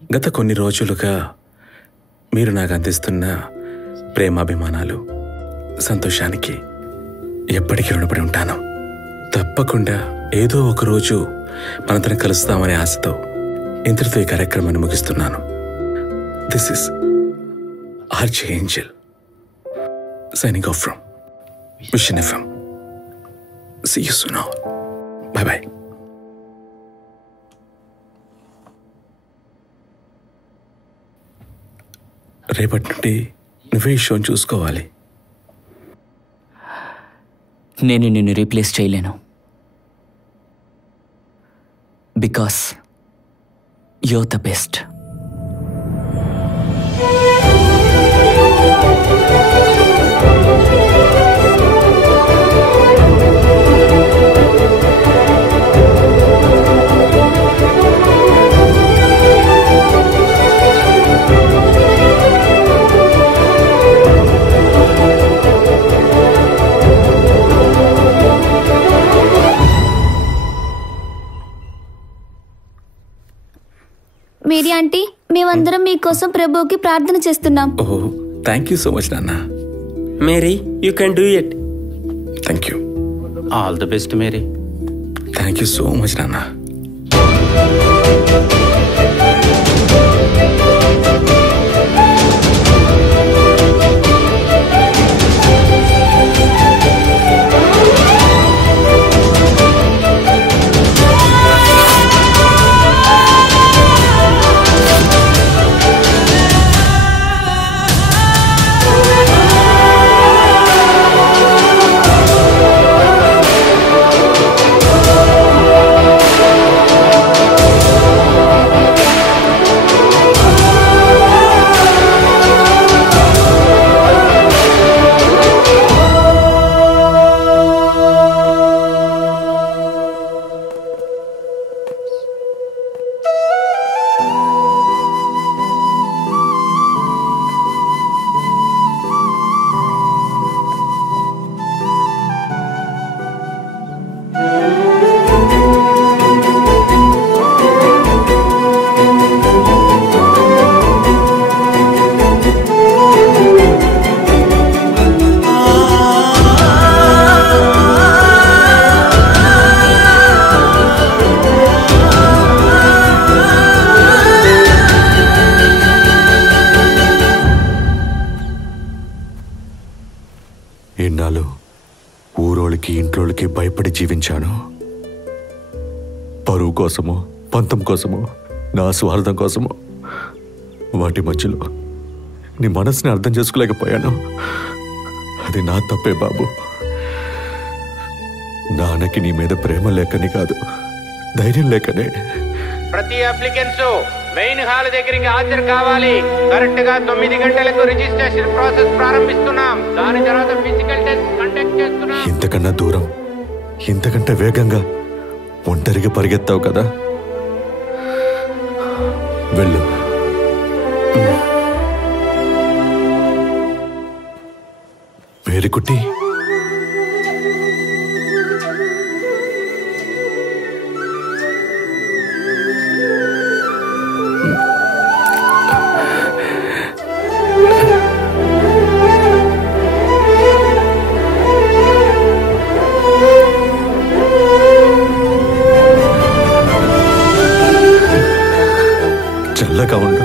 గత కొన్ని రోజులుగా మీరు నాకు అందిస్తున్న ప్రేమాభిమానాలు, సంతోషానికి ఎప్పటికీ రుణపడి ఉంటాను. తప్పకుండా ఏదో ఒక రోజు మనందరం కలుస్తామనే ఆశతో ఇంతటితో ఈ కార్యక్రమాన్ని ముగిస్తున్నాను. This is RJ Angel signing off from Vision FM. See you soon all. Bye bye. రేపటి నుండి నువ్వే ఈ షోని చూసుకోవాలి. నేను నిన్ను రీప్లేస్ చేయలేను. Because you're the best. Mary aunty, మేమందరం మీకోసం ప్రభువుకి ప్రార్థన చేస్తున్నాం. ఓహో, థ్యాంక్ యూ సో మచ్ నాన్న. Mary, you can do it. Thank you. All the best Mary. Thank you so much నాన్న. ఎన్నాళ్ళు ఊరోళ్ళకి ఇంట్లోళ్ళకి భయపడి జీవించాను. పరువు కోసమో, పంతం కోసమో, నా స్వార్థం కోసమో. వాటి మధ్యలో నీ మనసుని అర్థం చేసుకోలేకపోయాను. అది నా తప్పే బాబు. నాన్నకి నీ మీద ప్రేమ లేకని కాదు, ధైర్యం లేకనే. ప్రతి అప్లికెంట్స్ మెయిన్ హాల్ దగ్గరికి హాజరు కావాలి. కరెక్ట్ గా 9 గంటలకు రిజిస్ట్రేషన్ ప్రాసెస్ ప్రారంభిస్తున్నాం. దాని తర్వాత ఫిజికల్ టెస్ట్ కండక్ట్ చేస్తున్నాం. ఇంతకన్నా దూరం, ఇంతకంటే వేగంగా ఒంటరిగా పరిగెత్తావు కదా, వెళ్ళు. మేరీకుట్టి, చల్లగా ఉండు.